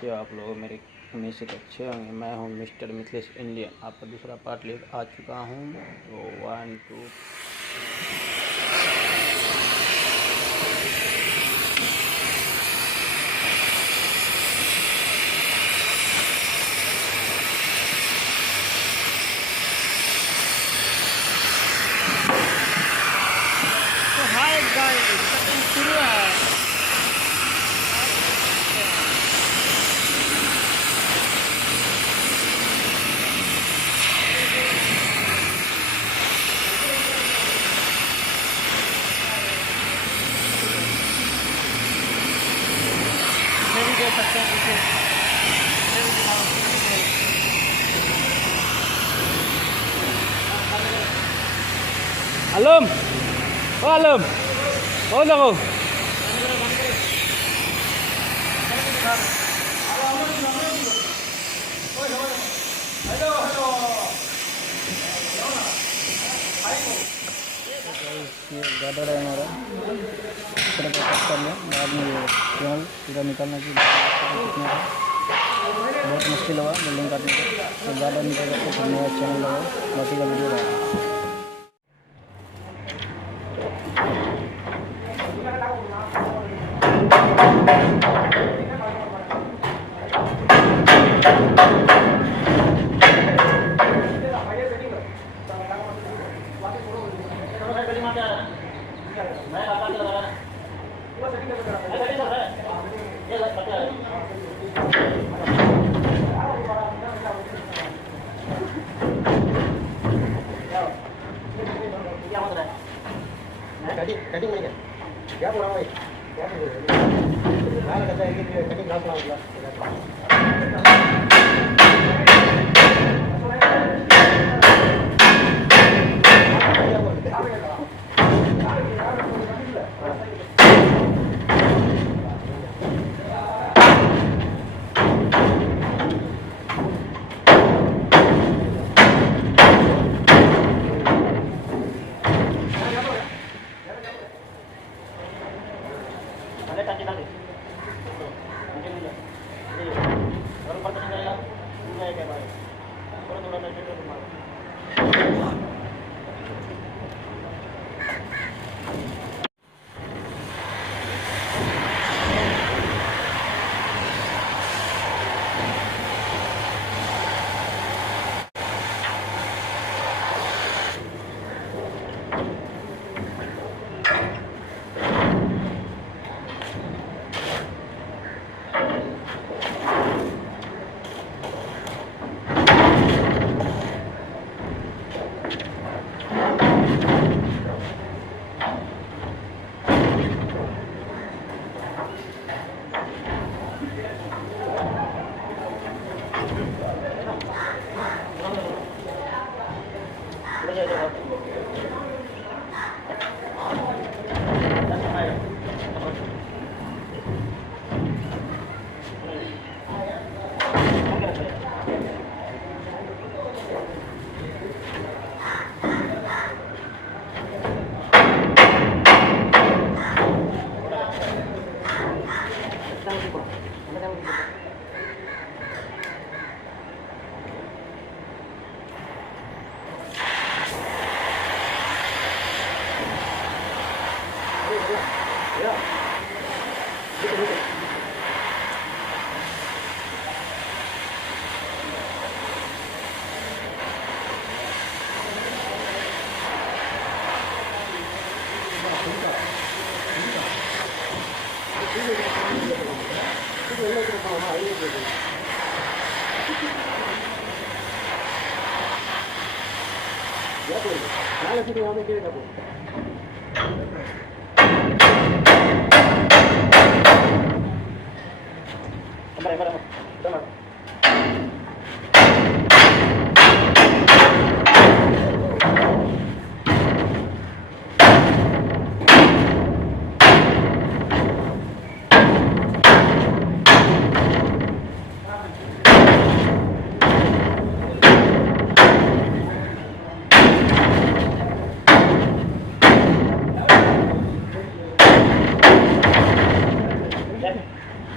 कैसे हो आप लोग? मेरे हमेशा से अच्छे होंगे। मैं हूँ मिस्टर मिथिलेश इंडियन, आपका दूसरा पार्ट लेकर आ चुका हूँ। तो 1 2 तो हाय गाइस, कटिंग शुरू है। मैं भी देख सकते हैं पीछे, मैं भी दिखाऊं। आलम, ओ आलम, ओ लगो। ये गार्डर है हमारा, इस तरह का कट कर लें। बाद में ये केवल पूरा निकालना की कितना है, बहुत मुश्किल होगा बिल्डिंग काटने का। तो गार्डर निकल कर फिर नया चैनल लगाओ, बाकी का वीडियो लगाओ।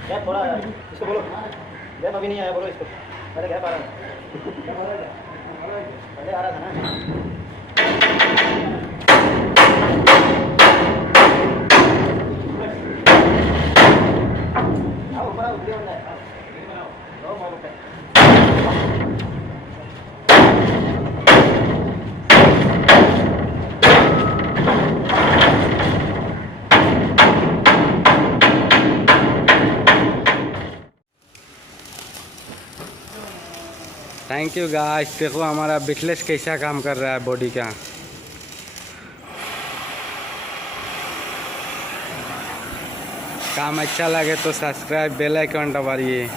क्या थोड़ा इसको बोलो अभी नहीं आया, बोलो इसको। पहले क्या पा रहा है, पहले आ रहा था ना। Thank you guys. देखो हमारा अखिलेश कैसा काम कर रहा है बॉडी का। काम अच्छा लगे तो सब्सक्राइब, बेल आइकन दबाइए।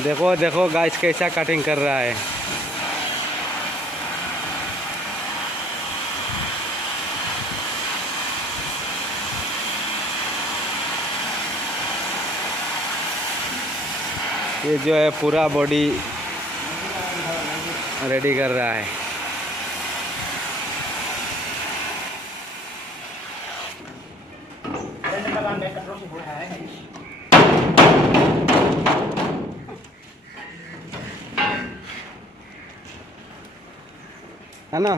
देखो देखो गाइस कैसा कटिंग कर रहा है। ये जो है पूरा बॉडी रेडी कर रहा है। है ना?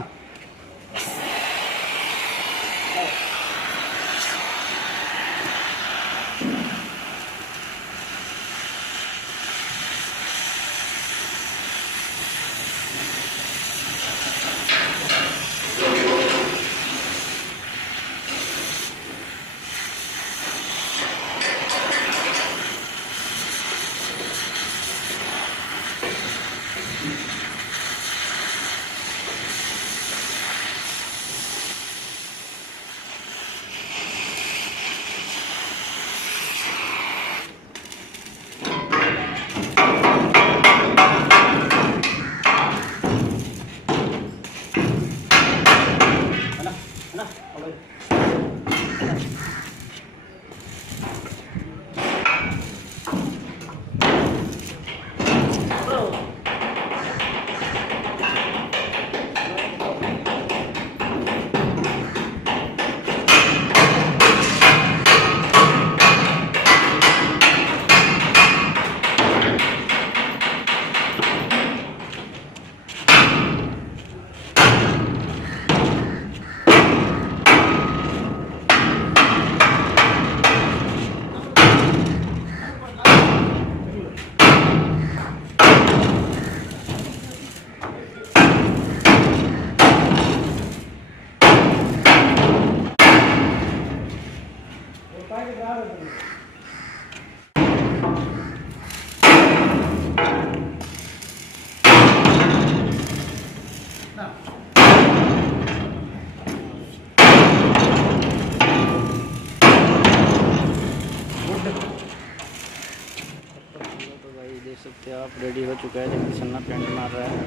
देख सकते हैं आप, रेडी हो चुका है। जल्दी सन्ना पेंट मार रहा है,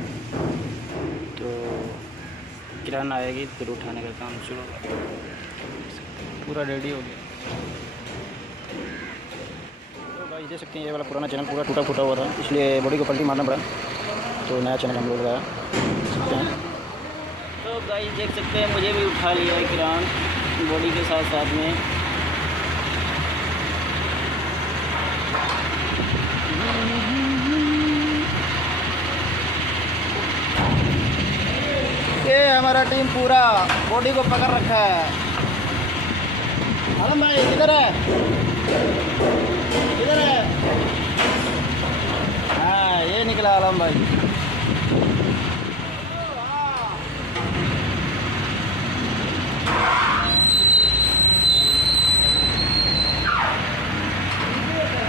तो किराना आएगी फिर उठाने का काम शुरू होगा। पूरा रेडी हो गया। तो भाई देख सकते हैं, ये वाला पुराना चैनल पूरा टूटा फूटा हुआ था, इसलिए बॉडी को पलटी मारना पड़ा, तो नया चैनल हम लोग लगाया सकते हैं। तो भाई देख सकते हैं, मुझे भी उठा लिया है किरान बॉडी के साथ साथ में। ये हमारा टीम पूरा बॉडी को पकड़ रखा है। आलम भाई किधर है, किधर है? हाँ ये निकला आलम भाई।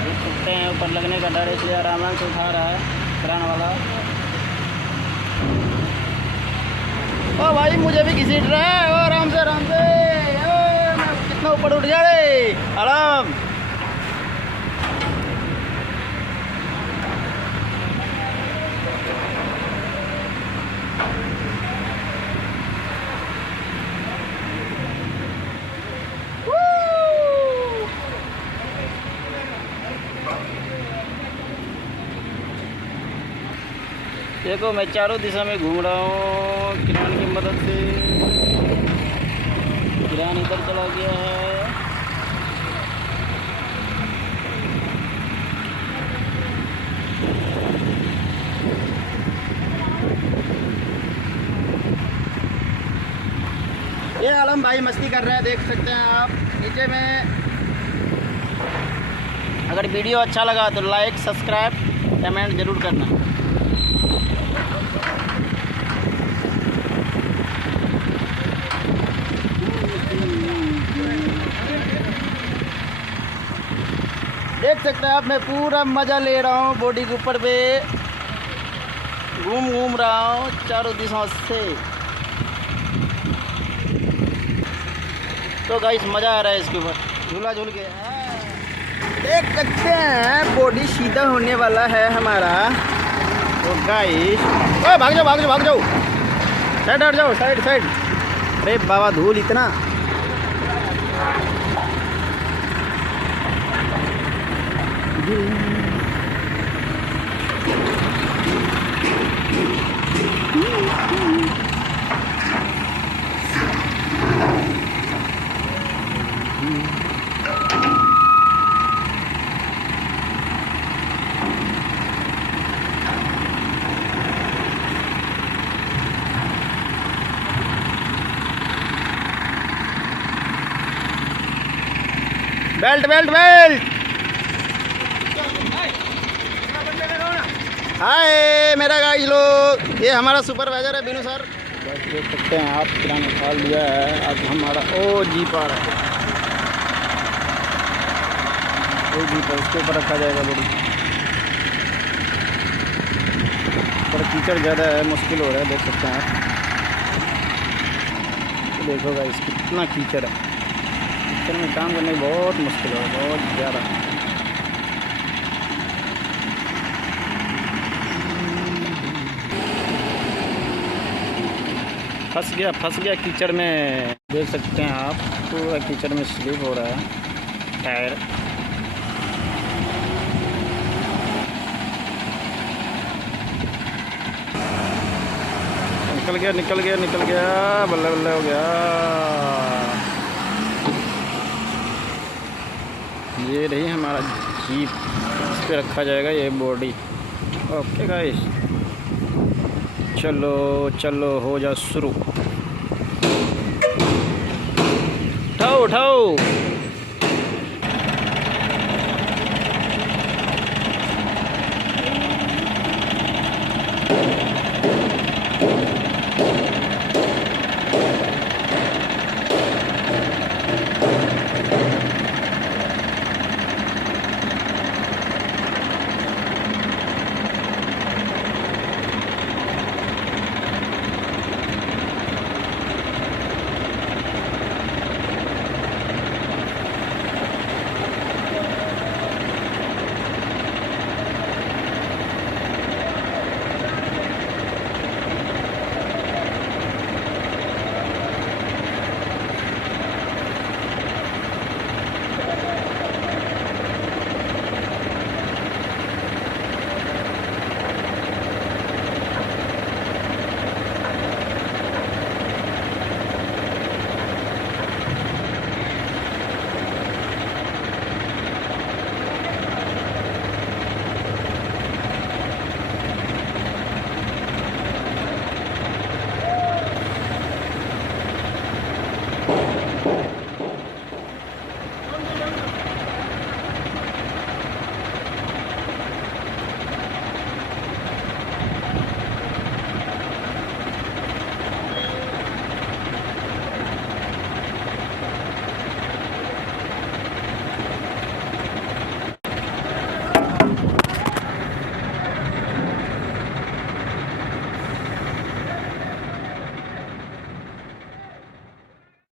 देख सकते हैं ऊपर लगने का डर, इसलिए आराम से उठा रहा है कराने वाला। ओ भाई मुझे भी घसीट रहा है। ओ आराम से आराम से, मैं कितना ऊपर उठ जा रे आराम। देखो मैं चारों दिशा में घूम रहा हूँ किरान की मदद से। किरान इधर चला गया है। ये आलम भाई मस्ती कर रहे हैं, देख सकते हैं आप नीचे में। अगर वीडियो अच्छा लगा तो लाइक सब्सक्राइब कमेंट ज़रूर करना। देख सकते हैं आप, मैं पूरा मज़ा ले रहा हूँ, बॉडी के ऊपर पे घूम रहा हूँ चारों दिशाओं से। तो गाइस मज़ा आ रहा है इसके ऊपर झूला झूल के। देख सकते हैं बॉडी सीधा होने वाला है हमारा। तो गाइस भाग जाओ भाग जाओ भाग जाओ, साइड हट जाओ, साइड साइड। अरे बाबा धूल इतना। Belt belt belt. हाय मेरा गाइस लोग, ये हमारा सुपरवाइजर है बिनू सर। देख सकते हैं आप, किराना निकाल लिया है। अब हमारा ओ जीप आ रहा है, वो जीप है, उसके ऊपर रखा जाएगा बड़ी। पर कीचड़ ज़्यादा है, मुश्किल हो रहा है, देख सकते हैं आप। तो देखो गाइस कितना कीचड़ है, कीचड़ में काम करने बहुत मुश्किल है, बहुत ज़्यादा। फंस गया कीचड़ में। देख सकते हैं आप, पूरा कीचड़ में स्लिप हो रहा है टायर। निकल गया बल्ले बल्ले हो गया। ये रही हमारा जीप, इस पे रखा जाएगा ये बॉडी। ओके गाइस, चलो चलो हो जा शुरू। उठाओ उठाओ।